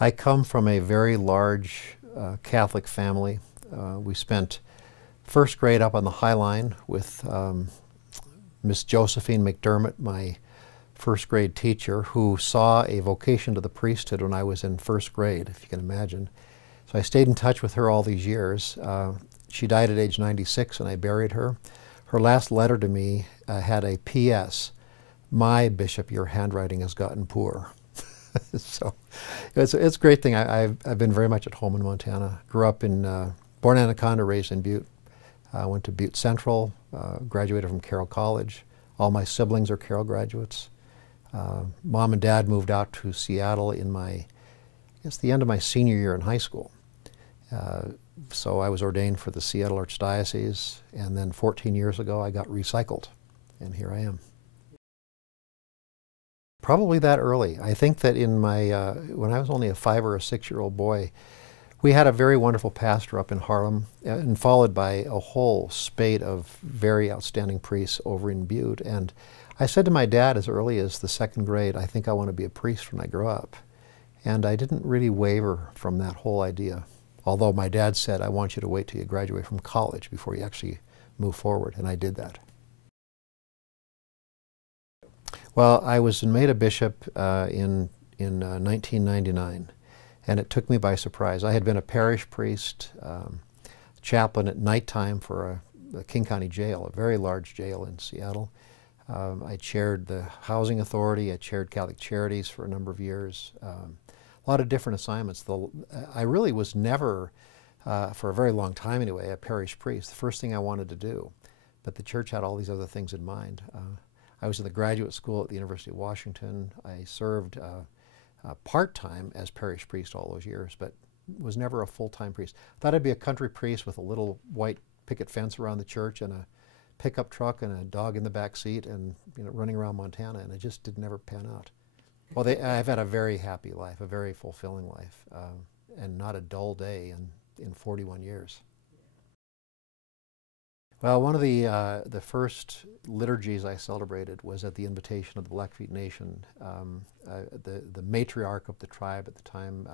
I come from a very large Catholic family. We spent first grade up on the High Line with Miss Josephine McDermott, my first grade teacher, who saw a vocation to the priesthood when I was in first grade, if you can imagine. So I stayed in touch with her all these years. She died at age 96 and I buried her. Her last letter to me had a P.S. My bishop, your handwriting has gotten poor. So it's a great thing. I've been very much at home in Montana. Grew up in, born in Anaconda, raised in Butte. Went to Butte Central, graduated from Carroll College. All my siblings are Carroll graduates. Mom and Dad moved out to Seattle in I guess the end of my senior year in high school. So I was ordained for the Seattle Archdiocese, and then 14 years ago I got recycled, and here I am. Probably that early. I think that in my, when I was only a 5 or a 6-year-old boy, we had a very wonderful pastor up in Harlem, and followed by a whole spate of very outstanding priests over in Butte. And I said to my dad as early as the 2nd grade, I think I want to be a priest when I grow up. And I didn't really waver from that whole idea. Although my dad said, I want you to wait till you graduate from college before you actually move forward. And I did that. Well, I was made a bishop in 1999. And it took me by surprise. I had been a parish priest, chaplain at nighttime for a King County jail, a very large jail in Seattle. I chaired the Housing Authority. I chaired Catholic Charities for a number of years. A lot of different assignments. I really was never, for a very long time anyway, a parish priest. The first thing I wanted to do. But the church had all these other things in mind. I was in the graduate school at the University of Washington. I served part-time as parish priest all those years, but was never a full-time priest. Thought I'd be a country priest with a little white picket fence around the church and a pickup truck and a dog in the back seat and running around Montana, and it just did never pan out. Well, I've had a very happy life, a very fulfilling life, and not a dull day in 41 years. Well, one of the first liturgies I celebrated was at the invitation of the Blackfeet Nation. The matriarch of the tribe at the time,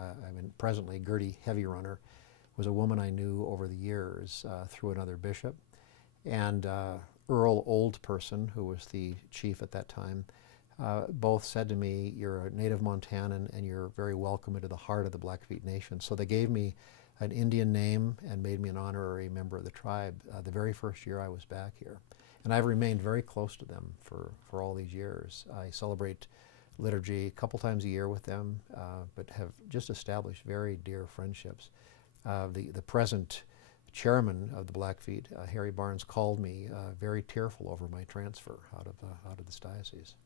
presently Gertie Heavy Runner, was a woman I knew over the years through another bishop. And Earl Old Person, who was the chief at that time, both said to me, you're a native Montanan and you're very welcome into the heart of the Blackfeet Nation. So they gave me an Indian name and made me an honorary member of the tribe the very first year I was back here. And I've remained very close to them for all these years. I celebrate liturgy a couple times a year with them, but have just established very dear friendships. The present chairman of the Blackfeet, Harry Barnes, called me very tearful over my transfer out of this diocese.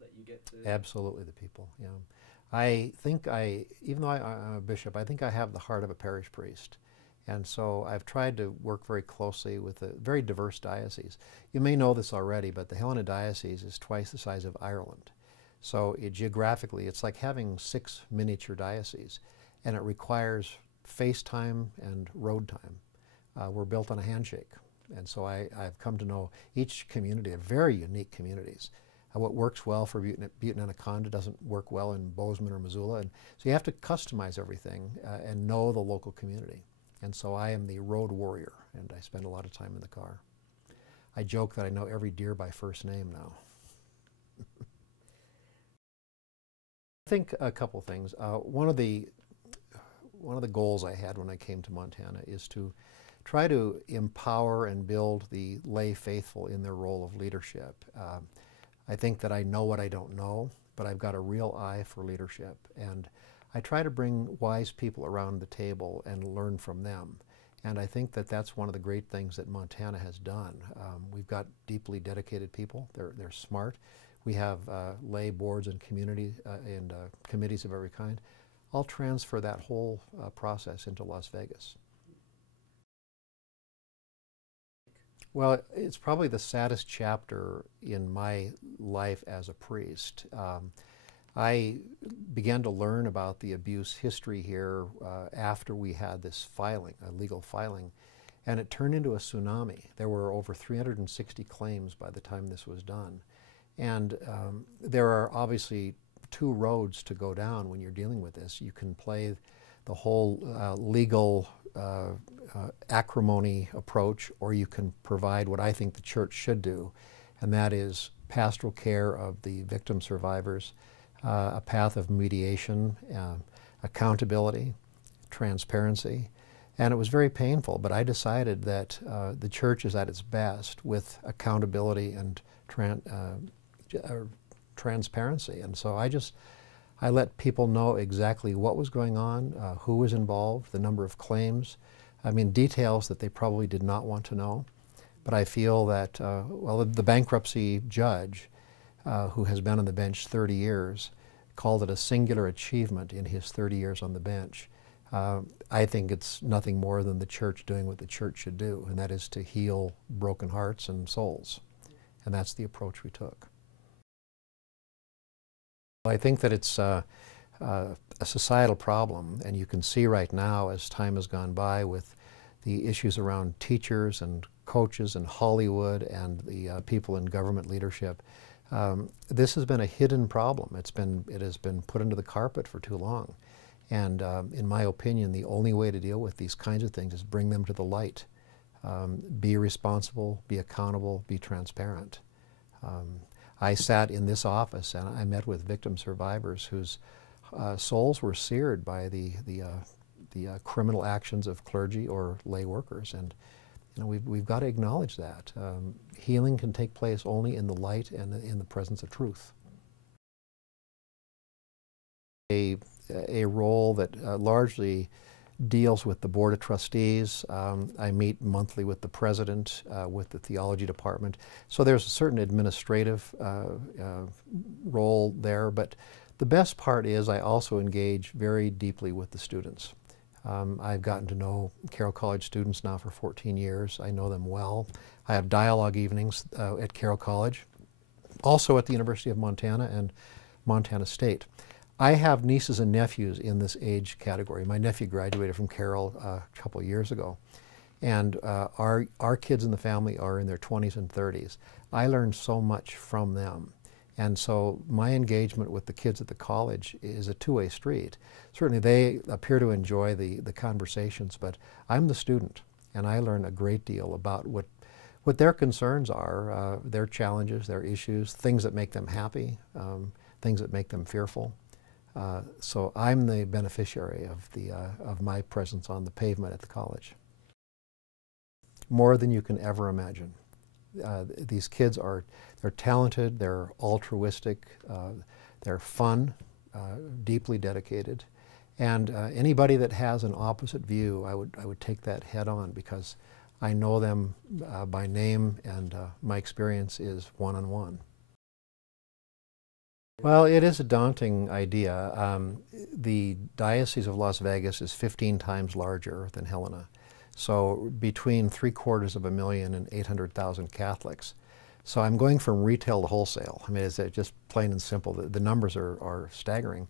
That you get to... Absolutely, the people. Yeah. I think even though I'm a bishop, I think I have the heart of a parish priest. And so I've tried to work very closely with a very diverse diocese. You may know this already, but the Helena diocese is twice the size of Ireland. So geographically, it's like having 6 miniature dioceses, and it requires face time and road time. We're built on a handshake. And so I've come to know each community, very unique communities. What works well for Butte and Anaconda doesn't work well in Bozeman or Missoula. And so you have to customize everything and know the local community. And so I am the road warrior, and I spend a lot of time in the car. I joke that I know every deer by first name now. I think a couple things. One of the goals I had when I came to Montana is to try to empower and build the lay faithful in their role of leadership. I think that I know what I don't know, but I've got a real eye for leadership. And I try to bring wise people around the table and learn from them. And I think that that's one of the great things that Montana has done. We've got deeply dedicated people. They're smart. We have lay boards and community and committees of every kind. I'll transfer that whole process into Las Vegas. Well, it's probably the saddest chapter in my life as a priest. I began to learn about the abuse history here after we had this filing, a legal filing, and it turned into a tsunami. There were over 360 claims by the time this was done. And there are obviously two roads to go down when you're dealing with this. You can play the whole legal acrimony approach, or you can provide what I think the church should do, and that is pastoral care of the victim survivors, a path of mediation, accountability, transparency. And it was very painful, but I decided that the church is at its best with accountability and transparency. And so I let people know exactly what was going on, who was involved, the number of claims. I mean, details that they probably did not want to know. But I feel that, well, the bankruptcy judge, who has been on the bench 30 years, called it a singular achievement in his 30 years on the bench. I think it's nothing more than the church doing what the church should do, and that is to heal broken hearts and souls. And that's the approach we took. I think that it's a societal problem, and you can see right now as time has gone by with the issues around teachers and coaches and Hollywood and the people in government leadership. This has been a hidden problem. It has been put under the carpet for too long. And in my opinion, the only way to deal with these kinds of things is bring them to the light. Be responsible, be accountable, be transparent. I sat in this office and I met with victim survivors whose souls were seared by the criminal actions of clergy or lay workers. And you know, we've got to acknowledge that. Healing can take place only in the light and in the presence of truth. A role that largely deals with the Board of Trustees. I meet monthly with the president, with the theology department. So there's a certain administrative role there, but the best part is I also engage very deeply with the students. I've gotten to know Carroll College students now for 14 years. I know them well. I have dialogue evenings at Carroll College, also at the University of Montana and Montana State. I have nieces and nephews in this age category. My nephew graduated from Carroll a couple of years ago. And our kids in the family are in their 20s and 30s. I learned so much from them. And so my engagement with the kids at the college is a two-way street. Certainly they appear to enjoy the conversations, but I'm the student, and I learn a great deal about what their concerns are, their challenges, their issues, things that make them happy, things that make them fearful. So I'm the beneficiary of my presence on the pavement at the college. More than you can ever imagine. These kids they're talented, they're altruistic, they're fun, deeply dedicated, and anybody that has an opposite view, I would take that head on, because I know them by name, and my experience is one-on-one. Well, it is a daunting idea. The Diocese of Las Vegas is 15 times larger than Helena. So between 750,000 and 800,000 Catholics. So I'm going from retail to wholesale. I mean, it's just plain and simple. The numbers are staggering.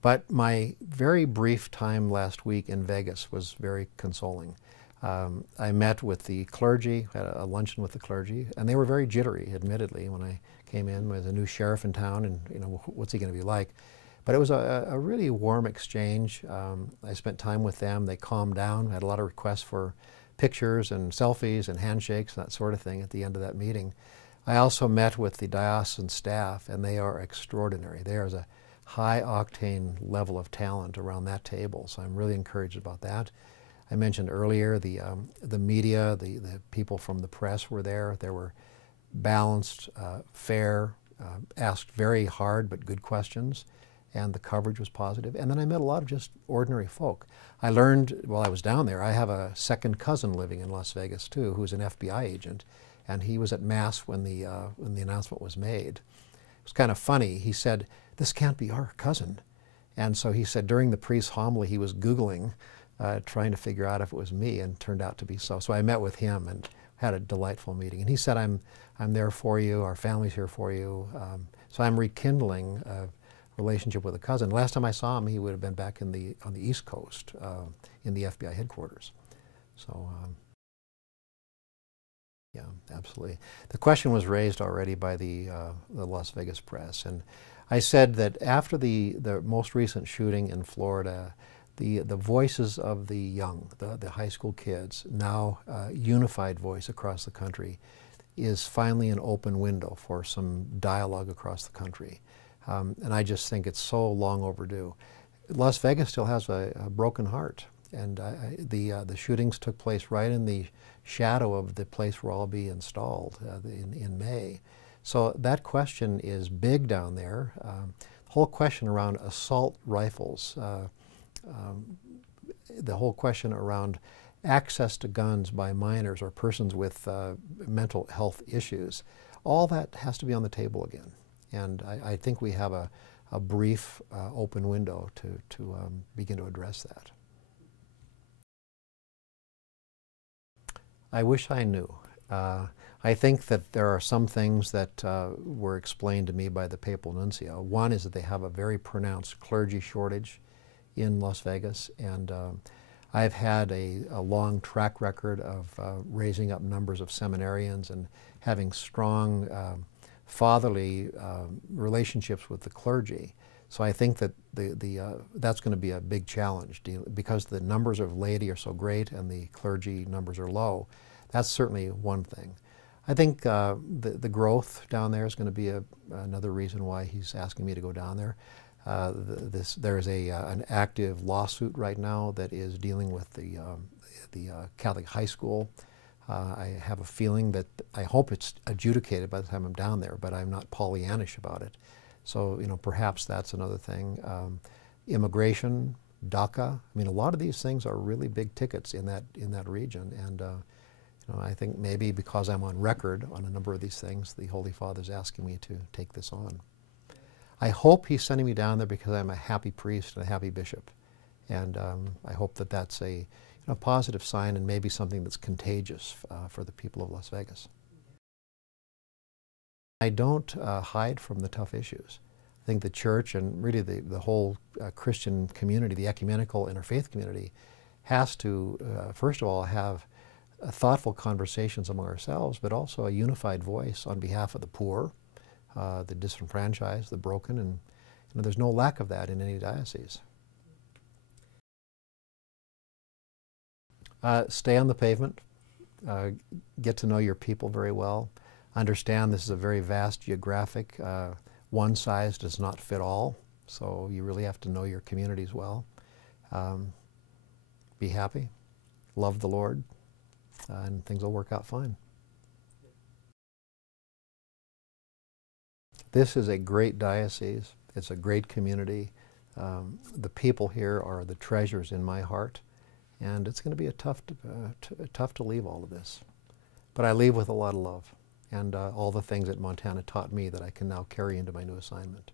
But my very brief time last week in Vegas was very consoling. I met with the clergy, had a luncheon with the clergy, and they were very jittery, admittedly, when I came in with a new sheriff in town, and you know, what's he going to be like? But it was a really warm exchange. I spent time with them. They calmed down. I had a lot of requests for pictures and selfies and handshakes and that sort of thing at the end of that meeting. I also met with the diocesan staff, and they are extraordinary. There is a high-octane level of talent around that table, so I'm really encouraged about that. I mentioned earlier the media, the people from the press were there. They were balanced, fair, asked very hard but good questions, and the coverage was positive. And then I met a lot of just ordinary folk. I learned while I was down there, I have a second cousin living in Las Vegas too, who's an FBI agent, and he was at Mass when the announcement was made. It was kind of funny. He said, "This can't be our cousin." And so he said during the priest's homily he was Googling, trying to figure out if it was me, and turned out to be so. So I met with him and had a delightful meeting. And he said, I'm there for you, our family's here for you. So I'm rekindling a relationship with a cousin. Last time I saw him, he would have been back on the East Coast, in the FBI headquarters. So yeah, absolutely. The question was raised already by the Las Vegas press, and I said that after the most recent shooting in Florida, the voices of the young, the high school kids, now unified voice across the country, is finally an open window for some dialogue across the country. And I just think it's so long overdue. Las Vegas still has a broken heart, and the shootings took place right in the shadow of the place where I'll be installed in May. So that question is big down there. The whole question around assault rifles, the whole question around access to guns by minors or persons with mental health issues, all that has to be on the table again. And I think we have a brief open window to begin to address that. I wish I knew. I think that there are some things that were explained to me by the papal nuncio. One is that they have a very pronounced clergy shortage in Las Vegas, and I've had a long track record of raising up numbers of seminarians and having strong fatherly relationships with the clergy. So I think that that's going to be a big challenge because the numbers of laity are so great and the clergy numbers are low. That's certainly one thing. I think the growth down there is going to be another reason why he's asking me to go down there. There is an active lawsuit right now that is dealing with the Catholic high school. I have a feeling that I hope it's adjudicated by the time I'm down there, but I'm not Pollyannish about it. So, you know, perhaps that's another thing. Immigration, DACA. I mean, a lot of these things are really big tickets in that region, and you know, I think maybe because I'm on record on a number of these things, the Holy Father's asking me to take this on. I hope he's sending me down there because I'm a happy priest and a happy bishop, and I hope that that's a positive sign and maybe something that's contagious for the people of Las Vegas. I don't hide from the tough issues. I think the church and really the whole Christian community, the ecumenical interfaith community, has to, first of all, have thoughtful conversations among ourselves, but also a unified voice on behalf of the poor, the disenfranchised, the broken, and there's no lack of that in any diocese. Stay on the pavement, get to know your people very well, understand this is a very vast geographic, one size does not fit all, so you really have to know your communities well. Be happy, love the Lord, and things will work out fine. This is a great diocese. It's a great community. The people here are the treasures in my heart, and it's going to be tough to leave all of this. But I leave with a lot of love and all the things that Montana taught me that I can now carry into my new assignment.